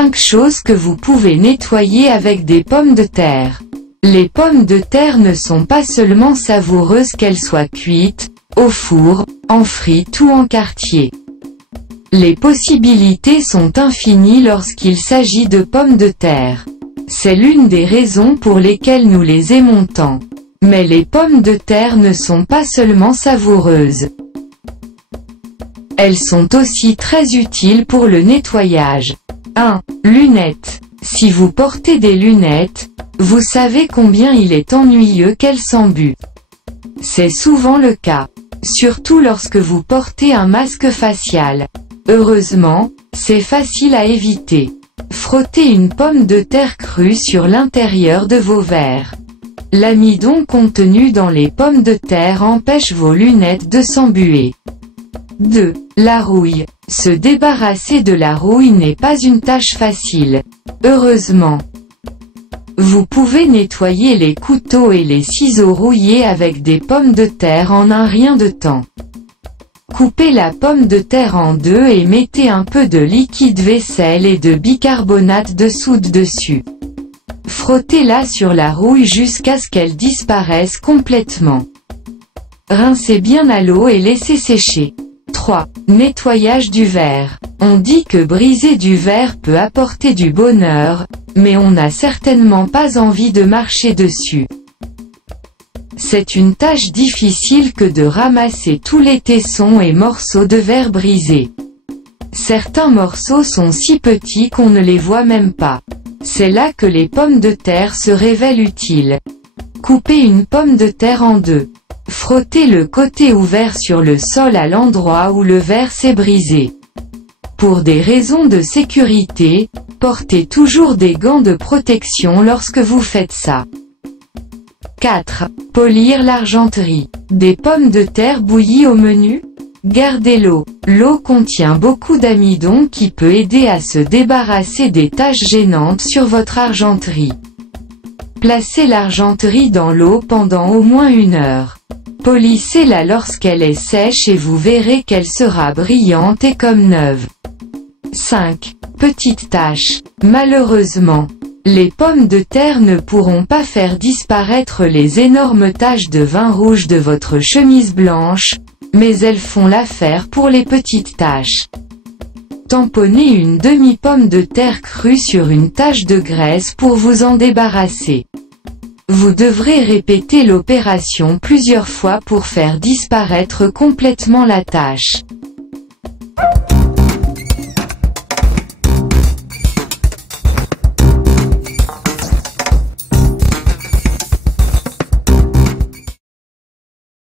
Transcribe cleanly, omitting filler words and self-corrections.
5 choses que vous pouvez nettoyer avec des pommes de terre. Les pommes de terre ne sont pas seulement savoureuses qu'elles soient cuites, au four, en frites ou en quartier. Les possibilités sont infinies lorsqu'il s'agit de pommes de terre. C'est l'une des raisons pour lesquelles nous les aimons tant. Mais les pommes de terre ne sont pas seulement savoureuses. Elles sont aussi très utiles pour le nettoyage. 1. Lunettes. Si vous portez des lunettes, vous savez combien il est ennuyeux qu'elles s'embuent. C'est souvent le cas. Surtout lorsque vous portez un masque facial. Heureusement, c'est facile à éviter. Frottez une pomme de terre crue sur l'intérieur de vos verres. L'amidon contenu dans les pommes de terre empêche vos lunettes de s'embuer. 2. La rouille. Se débarrasser de la rouille n'est pas une tâche facile. Heureusement. Vous pouvez nettoyer les couteaux et les ciseaux rouillés avec des pommes de terre en un rien de temps. Coupez la pomme de terre en deux et mettez un peu de liquide vaisselle et de bicarbonate de soude dessus. Frottez-la sur la rouille jusqu'à ce qu'elle disparaisse complètement. Rincez bien à l'eau et laissez sécher. 3. Nettoyage du verre. On dit que briser du verre peut apporter du bonheur, mais on n'a certainement pas envie de marcher dessus. C'est une tâche difficile que de ramasser tous les tessons et morceaux de verre brisés. Certains morceaux sont si petits qu'on ne les voit même pas. C'est là que les pommes de terre se révèlent utiles. Coupez une pomme de terre en deux. Frottez le côté ouvert sur le sol à l'endroit où le verre s'est brisé. Pour des raisons de sécurité, portez toujours des gants de protection lorsque vous faites ça. 4. Polir l'argenterie. Des pommes de terre bouillies au menu? Gardez l'eau. L'eau contient beaucoup d'amidon qui peut aider à se débarrasser des taches gênantes sur votre argenterie. Placez l'argenterie dans l'eau pendant au moins 1 heure. Polissez-la lorsqu'elle est sèche et vous verrez qu'elle sera brillante et comme neuve. 5. Petites taches. Malheureusement, les pommes de terre ne pourront pas faire disparaître les énormes taches de vin rouge de votre chemise blanche, mais elles font l'affaire pour les petites taches. Tamponnez une demi-pomme de terre crue sur une tache de graisse pour vous en débarrasser. Vous devrez répéter l'opération plusieurs fois pour faire disparaître complètement la tache.